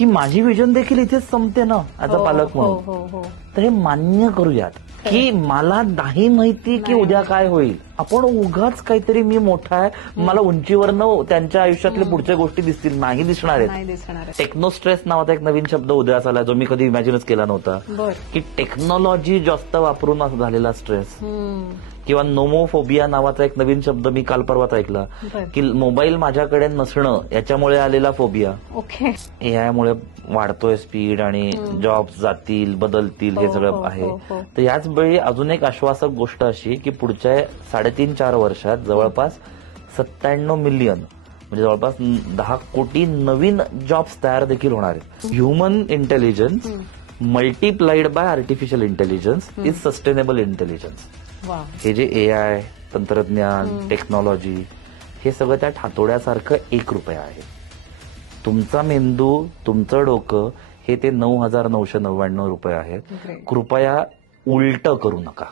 की माझी विजन देखील इथेच संपते ना ऍज अ पालक म्हणून. तर हे मान्य करूयात की मला नाही माहिती की उद्या काय होईल. आपण उगाच काहीतरी मी मोठा आहे मला उंचीवरनं त्यांच्या आयुष्यातल्या पुढच्या गोष्टी दिसतील नाही दिसणार आहेत. टेक्नोस्ट्रेस नावाचा एक नवीन शब्द उदयास आला जो मी कधी इमॅजिनच केला नव्हता की टेक्नॉलॉजी जास्त वापरून झालेला स्ट्रेस किंवा नोमोफोबिया नावाचा एक नवीन शब्द मी काल परवाच ऐकला की मोबाईल माझ्याकडे नसणं याच्यामुळे आलेला फोबिया. एआयमुळे वाढतोय स्पीड आणि जॉब्स जातील बदलतील हे सगळं आहे. तर याच वेळी अजून एक आश्वासक गोष्ट अशी की पुढच्या 3.5-4 वर्षात जवळपास 97 मिलियन म्हणजे जवळपास 10 कोटी नवीन जॉब्स तयार देखील होणार आहेत. Human intelligence multiplied by artificial intelligence is sustainable intelligence. हे जे एआय तंत्रज्ञान टेक्नॉलॉजी हे सगळं त्या हातोड्यासारखं 1 रुपया आहे. तुमचा मेंदू तुमचं डोकं हे ते 9,999 रुपये आहेत. कृपया उलट करू नका.